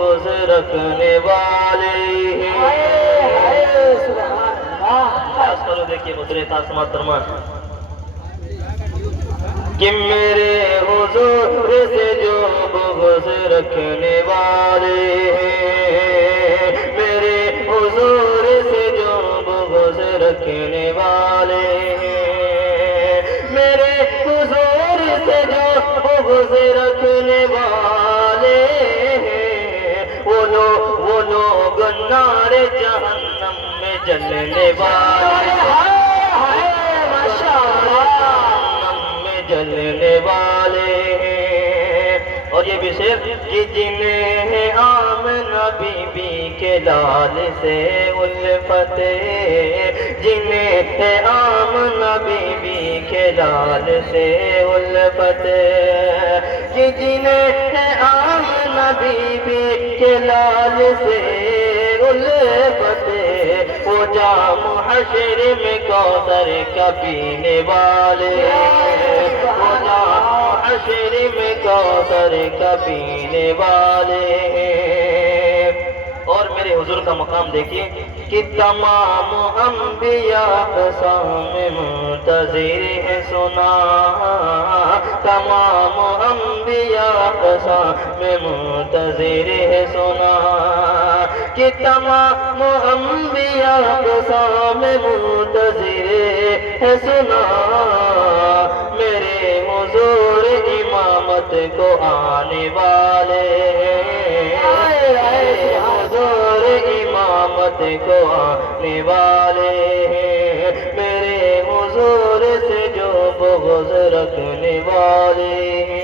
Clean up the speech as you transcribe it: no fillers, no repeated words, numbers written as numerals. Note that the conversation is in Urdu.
بغض رکھنے والے ہیں۔ خاص کرو دیکھیے مدرے تعصمات فرمان کہ میرے حضور سے جو بغض رکھنے والے ہیں، میرے حضور سے جو بغض رکھنے والے ہیں، میرے حضور سے جو بغض رکھنے والے ہیں، وہ لوگ نار جہنم میں جلنے والے جلنے والے ہیں۔ اور یہ بھی شعر کہ جنہیں آمنہ بی بی کے لال سے الفت، جنہیں آمنہ بی بی کے لال سے الفت، کہ جنہیں آمنہ بی بی کے لال سے الفت، وہ جام حشر میں کوثر کا پینے والے، وہ جام حشر میں کوثر کا پینے والے ہیں۔ اور میرے حضور کا مقام دیکھیے کہ تمام انبیاء قسم منتظر ہے سنا، تمام انبیاء قسم منتظر ہے سنا، کہ تمام انبیاء قسم منتظر ہے سنا، میرے حضور امامت کو آنے والے ہیں، حضور امامت کو آنے والے ہیں، میرے حضور سے جو بغض رکھنے والے ہیں۔